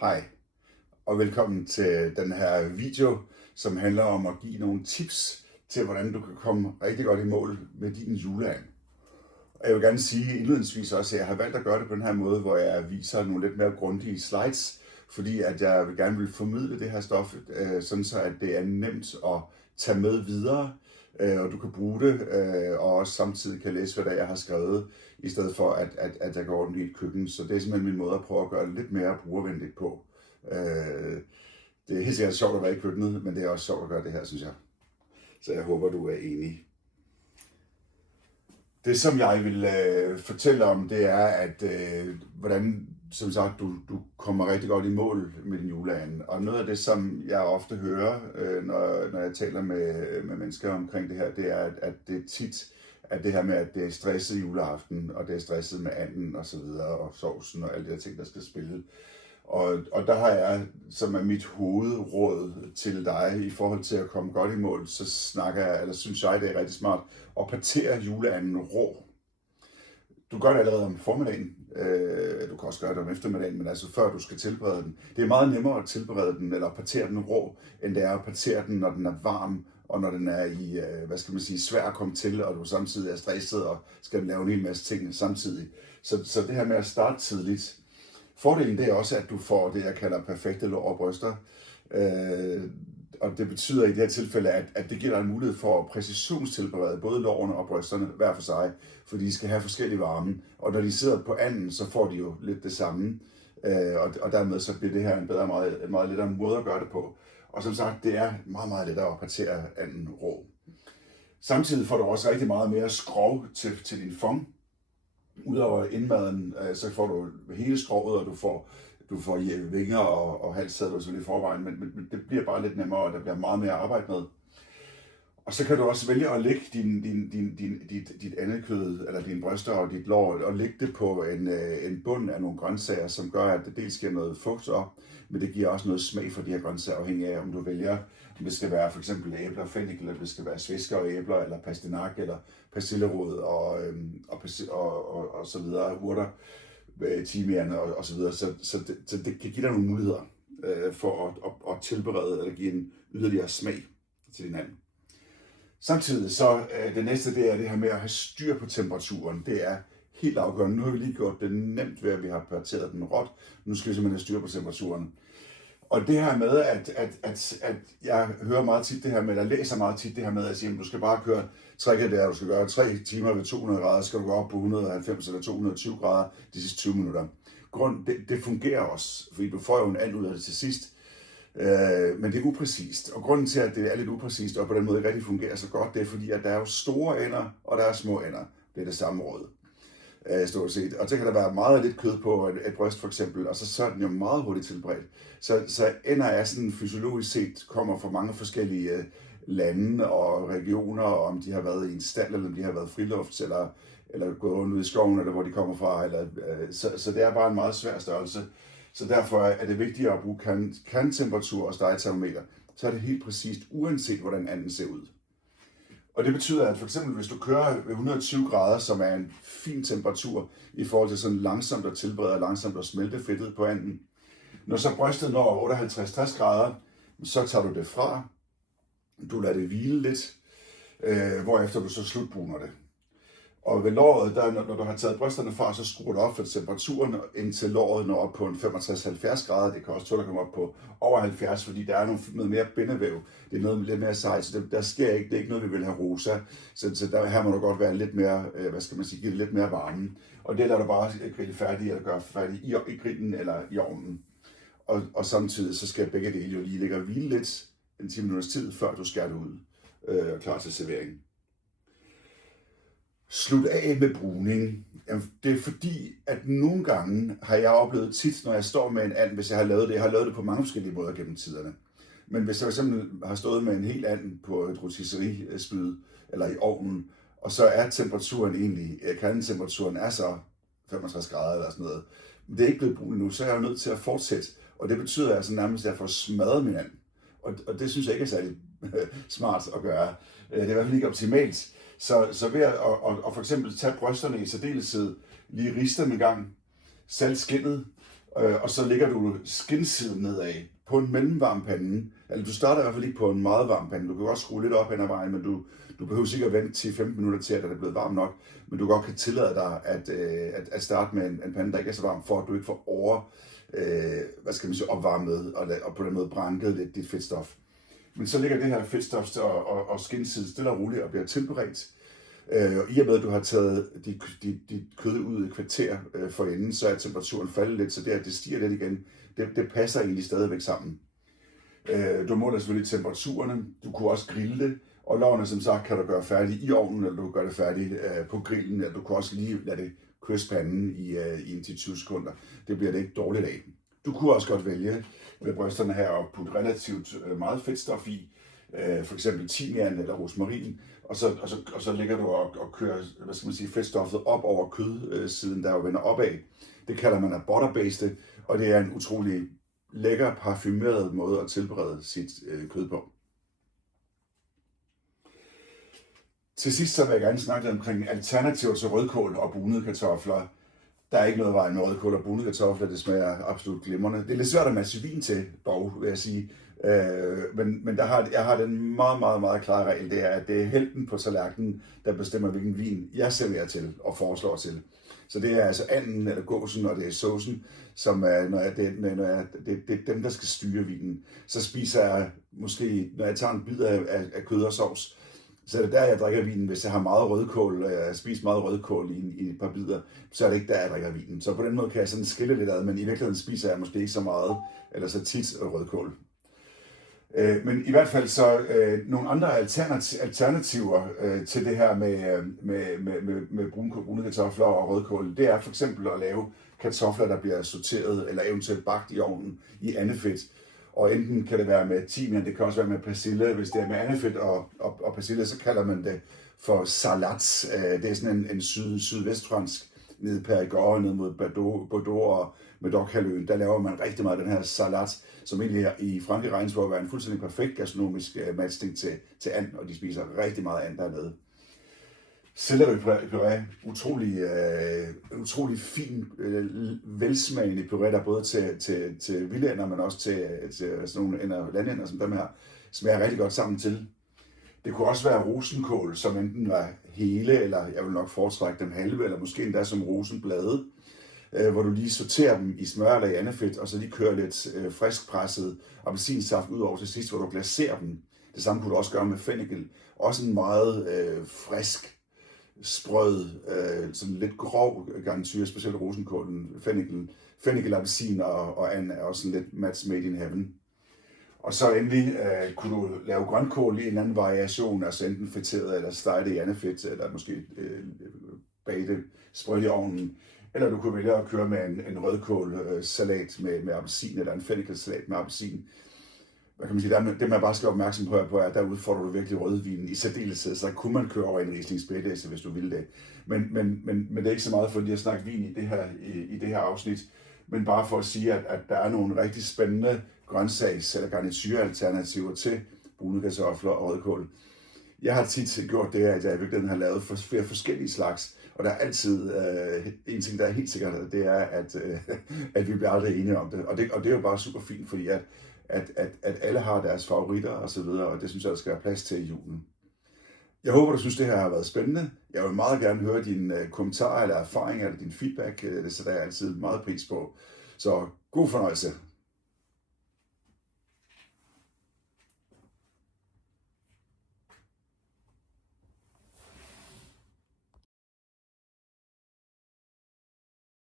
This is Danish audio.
Hej, og velkommen til den her video, som handler om at give nogle tips til, hvordan du kan komme rigtig godt i mål med din juleand. Og jeg vil gerne sige indledningsvis også, at jeg har valgt at gøre det på den her måde, hvor jeg viser nogle lidt mere grundige slides, fordi at jeg gerne vil formidle det her stof, sådan så at det er nemt at tage med videre, og du kan bruge det, og også samtidig kan læse, hvad der jeg har skrevet, i stedet for at jeg går rundt i et køkken. Så det er simpelthen min måde at prøve at gøre det lidt mere brugervenligt på. Det er helt sikkert sjovt at være i køkkenet, men det er også sjovt at gøre det her, synes jeg. Så jeg håber, du er enig. Det, som jeg vil fortælle om, det er, at hvordan, som sagt, du kommer rigtig godt i mål med din juleand. Og noget af det, som jeg ofte hører, når jeg taler med mennesker omkring det her, det er, at det er tit, at det her med, at det er stresset juleaften, og det er stresset med anden og så videre, og sovsen og alle de her ting, der skal spille. Og der har jeg, som er mit hovedråd til dig i forhold til at komme godt i mål, så synes jeg, det er rigtig smart at partere juleanden rå. Du gør det allerede om formiddagen, du kan også gøre det om eftermiddagen, men altså før du skal tilberede den. Det er meget nemmere at tilberede den eller partere den rå, end det er at partere den, når den er varm, og når den er i, svær at komme til, og du samtidig er stresset og skal lave en hel masse ting samtidig. Så det her med at starte tidligt. Fordelen det er også, at du får det, jeg kalder perfekte lår og bryster. Og det betyder i det her tilfælde, at det giver dig en mulighed for at præcisionstilberede både lårene og brysterne hver for sig, fordi de skal have forskellige varme. Og når de sidder på anden, så får de jo lidt det samme. Og dermed så bliver det her en bedre, meget lettere måde at gøre det på. Og som sagt, det er meget, meget lettere at partere anden rå. Samtidig får du også rigtig meget mere skrov til din fong. Udover indmaden, så får du hele skrovet, og du får vinger og hals, sad du selvfølgelig i forvejen, men det bliver bare lidt nemmere, og der bliver meget mere at arbejde med. Og så kan du også vælge at lægge dit andekød, eller dine bryster og dit lår, og lægge det på en bund af nogle grøntsager, som gør, at det dels giver noget fugt op, men det giver også noget smag for de her grøntsager, afhængig af, om du vælger, om det skal være for eksempel æbler og fennik, eller det skal være svisker og æbler, eller pastinak, eller persillerod og så videre, urter, timian og så videre. Så det kan give dig nogle muligheder for at tilberede, eller give en yderligere smag til din and. Samtidig så det næste, det er det her med at have styr på temperaturen. Det er helt afgørende. Nu har vi lige gjort det nemt ved, at vi har parteret den råt. Nu skal vi simpelthen have styr på temperaturen. Og det her med, at jeg hører meget tit det her med, eller læser meget tit det her med, at sige, at du skal bare køre tricket der, du skal gøre 3 timer ved 200 grader, skal du gå op på 190 eller 220 grader de sidste 20 minutter. Det fungerer også, fordi du får jo en and ud af det til sidst. Men det er upræcist, og grunden til, at det er lidt upræcist, og på den måde ikke rigtig fungerer så godt, det er fordi, at der er jo store ender, og der er små ender. Det er det samme råd, stort set. Og så kan der være meget lidt kød på et bryst for eksempel, og så er den jo meget hurtigt tilberedt. Så ender er sådan fysiologisk set, kommer fra mange forskellige lande og regioner, og om de har været i en stald, eller om de har været friluft, eller gået ud i skoven, eller hvor de kommer fra. Så det er bare en meget svær størrelse. Så derfor er det vigtigt at bruge kandtemperatur og stegetermometer, så er det helt præcist, uanset hvordan anden ser ud. Og det betyder, at for eksempel hvis du kører ved 120 grader, som er en fin temperatur i forhold til sådan langsomt at tilberede, langsomt at smelte fedtet på anden. Når så brystet når 58-60 grader, så tager du det fra, du lader det hvile lidt, hvorefter du så slutbruner det. Og ved låret, når du har taget brysterne fra, så skruer du op for temperaturen, indtil låret når op på en 65-70 grader. Det kan også tåle at komme op på over 70, fordi der er noget mere bindevæv. Det er noget lidt mere sejt, så der sker ikke, det er ikke noget, vi vil have rosa. Så her må du godt være lidt mere, give det lidt mere varme. Og det lader du bare grille færdig, eller gøre færdig i grillen eller i ovnen. Og samtidig så skal begge dele jo lige ligge og hvile lidt, en 10 minutters tid, før du skærer det ud og klar til servering. Slut af med bruning. Det er fordi, at nogle gange har jeg oplevet tit, når jeg står med en and, hvis jeg har lavet det, jeg har lavet det på mange forskellige måder gennem tiderne. Men hvis jeg fx har stået med en hel and på et rotisserie-spyd eller i ovnen, og så er temperaturen egentlig, kandetemperaturen er så 65 grader eller sådan noget, men det er ikke blevet brun endnu, så er jeg jo nødt til at fortsætte. Og det betyder altså nærmest, at jeg får smadret min and. Og det synes jeg ikke er særlig smart at gøre. Det er i hvert fald ikke optimalt. Så ved at for eksempel tage brysterne i særdeleshed, lige riste dem i gang, salt skindet, og så lægger du skinsiden nedad på en mellemvarm pande. Altså du starter i hvert fald ikke på en meget varm pande. Du kan godt skrue lidt op hen ad vejen, men du behøver sikkert vente 10-15 minutter til, at det er blevet varmt nok. Men du godt kan tillade dig at starte med en pande, der ikke er så varm, for at du ikke får opvarmet og på den måde branket lidt dit fedtstof. Men så ligger det her fedtstof og skinsiden stille og roligt og bliver tilberedt. I og med, at du har taget dit kød ud i kvarter forinden, så er temperaturen faldet lidt, så det stiger lidt igen. Det passer egentlig stadigvæk sammen. Du måler selvfølgelig temperaturerne. Du kunne også grille det. Og lårene, som sagt, kan du gøre færdig i ovnen, eller du kan gøre det færdigt på grillen, eller du kan også lige lade det kysse panden i 10-20 sekunder. Det bliver det ikke dårligt af. Du kunne også godt vælge med brysterne her at putte relativt meget fedtstof i, for eksempel timian eller rosmarin, og så lægger du og kører, fedtstoffet op over kødsiden, der jo vender opad. Det kalder man at butterbaste, og det er en utrolig lækker, parfumeret måde at tilberede sit kød på. Til sidst så vil jeg gerne snakke lidt omkring alternativer til rødkål og brunede kartofler. Der er ikke noget vej med rødkål og brunede kartofler, det smager absolut glimrende. Det er lidt svært at masse vin til, dog, vil jeg sige. Men jeg har den meget, meget, meget klare regel, det er, at det er helten på tallerkenen, der bestemmer, hvilken vin jeg serverer til og foreslår til. Så det er altså anden eller gåsen, og det er saucen, som er, det er dem, der skal styre vinen. Så spiser jeg måske, når jeg tager en bid af kød og sovs, så er det der, jeg drikker vinen. Hvis jeg har meget rødkål, og jeg spiser meget rødkål i et par bidder, så er det ikke der, jeg drikker vinen. Så på den måde kan jeg sådan skille lidt ad, men i virkeligheden spiser jeg måske ikke så meget, eller så tit rødkål. Men i hvert fald så nogle andre alternativer til det her med brune kartofler og rødkål, det er for eksempel at lave kartofler, der bliver sorteret eller eventuelt bagt i ovnen i andefedt. Og enten kan det være med timian, det kan også være med persille. Hvis det er med andefedt og persille, så kalder man det for salats. Det er sådan en sydvestfransk nede i Périgord, nede mod Bordeaux og Médoc-halvøen. Der laver man rigtig meget af den her salat, som egentlig i Frankrig regnes for at være en fuldstændig perfekt gastronomisk matching til and, og de spiser rigtig meget and dernede. Selleripuré, utrolig fin, velsmagende puré, der både til vilde ender, men også til sådan nogle landænder som dem her, smager rigtig godt sammen til. Det kunne også være rosenkål, som enten var hele, eller jeg vil nok foretrække dem halve, eller måske endda som rosenblade, hvor du lige sorterer dem i smør eller i andefedt, og så lige kører lidt friskpresset appelsinsaft ud over til sidst, hvor du glaserer dem. Det samme kunne du også gøre med fennikel. Også en meget frisk, sprød, sådan lidt grov garnityr, specielt rosenkålen, fennikel, appelsin og and er også sådan lidt match made in heaven. Og så endelig kunne du lave grønkål i en anden variation, altså enten friteret eller steget i andefedt, eller måske bage det sprødt i ovnen. Eller du kunne vælge at køre med en rødkålsalat med appelsin, eller en fennikelsalat med appelsin. Hvad kan man sige, det man bare skal være opmærksom på, er, at der udfordrer du virkelig rødvinen i særdeleshed, så kunne man køre over en Riesling Spätlese, hvis du ville det. Men det er ikke så meget for lige at snakke vin i det her afsnit, men bare for at sige, at der er nogle rigtig spændende grøntsags- eller garnityrealternativer til brune kartofler og rødkål. Jeg har tit gjort det, at jeg i virkeligheden har lavet flere forskellige slags, og der er altid en ting, der er helt sikkert, det er, at vi bliver aldrig enige om det. Og det er jo bare super fint, fordi at alle har deres favoritter og så videre, og det synes jeg, der skal være plads til i julen. Jeg håber, du synes, det her har været spændende. Jeg vil meget gerne høre dine kommentarer eller erfaringer eller din feedback. Det sætter jeg altid meget pris på. Så god fornøjelse.